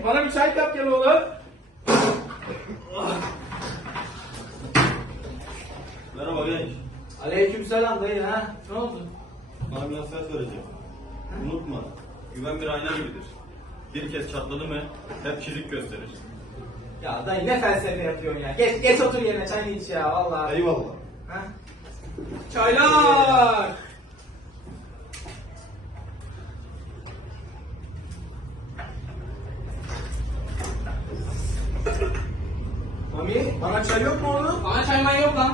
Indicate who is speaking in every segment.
Speaker 1: Bana bir çay kap gel oğlum.
Speaker 2: Merhaba genç.
Speaker 1: Aleykümselam dayı ha. Ne oldu?
Speaker 2: Bana bir nasihat vereceğim. Unutma, güven bir ayna gibidir. Bir kez çatladı mı hep çizik gösterir.
Speaker 1: Ya dayı ne felsefe yapıyorsun ya. Geç otur yerine çayını iç ya vallahi.
Speaker 2: Eyvallah.
Speaker 1: Ha? Çaylar. Mami bana çay yok mu oğlum?
Speaker 3: Bana çayman yok lan.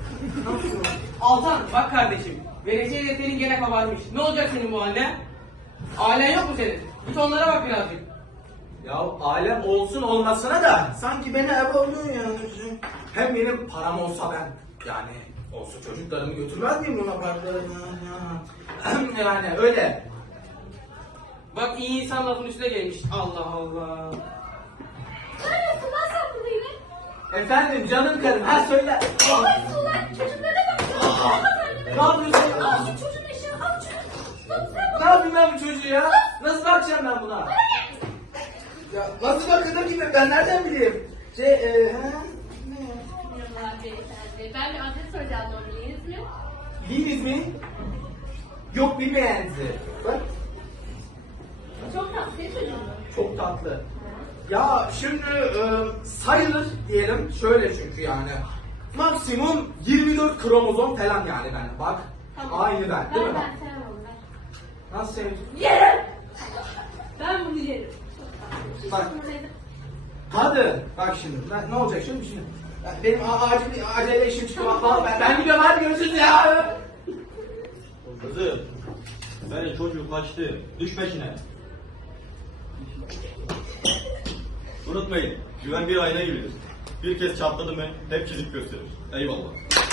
Speaker 3: Altan bak kardeşim. Veresiye defterin gene kabarmış. Ne olacak senin bu haline? Ailen yok mu senin? Git onlara bak birazcık.
Speaker 1: Ya alem olsun olmasına da sanki beni eve alıyorsun yani. Hem benim param olsa ben yani olsa çocuklarımı götürmez miyim buna parklarına ya. Yani öyle.
Speaker 3: Bak iyi insan lafın üstüne gelmiş. Allah Allah.
Speaker 4: Neredesin lan sen burada yine?
Speaker 1: Efendim canım karım ha söyle.
Speaker 4: Neredesin lan? Çocuklara bak.
Speaker 1: Ne yapıyorsun?
Speaker 4: Al şu çocuğun eşyalarını. Al çocuğu. Lan sen
Speaker 1: Ne yapayım ben bu çocuğu ya? Nasıl bakacağım ben buna? Ya nasıl bakılır gibi ben nereden bileyim?
Speaker 4: Merhabalar beyefendi. Ben bir adres soracağım onu biliriz mi?
Speaker 1: Değiliz mi? Yok bilmeyenzi. Bak
Speaker 4: Çok tatlı değil mi çocuğum?
Speaker 1: çok tatlı. Ya şimdi sayılır diyelim şöyle çünkü yani. Maksimum 24 kromozom falan yani ben. Bak
Speaker 4: Tamam.
Speaker 1: aynı ben değil mi?
Speaker 4: Ben sevmem onu ben.
Speaker 1: Nasıl sevdin?
Speaker 4: Yerim! Ben bunu yerim. Çok
Speaker 1: Bak.
Speaker 4: tatlı.
Speaker 1: Hadi bak şimdi ne olacak şimdi benim acele işim çıkıyor falan ben gidiyorum hadi görüşürüz ya.
Speaker 2: Kızım, senin çocuk kaçtı. Düş peşine. Unutmayın, güven bir ayna gibidir. Bir kez çatladı mı hep çizik gösterir. Eyvallah.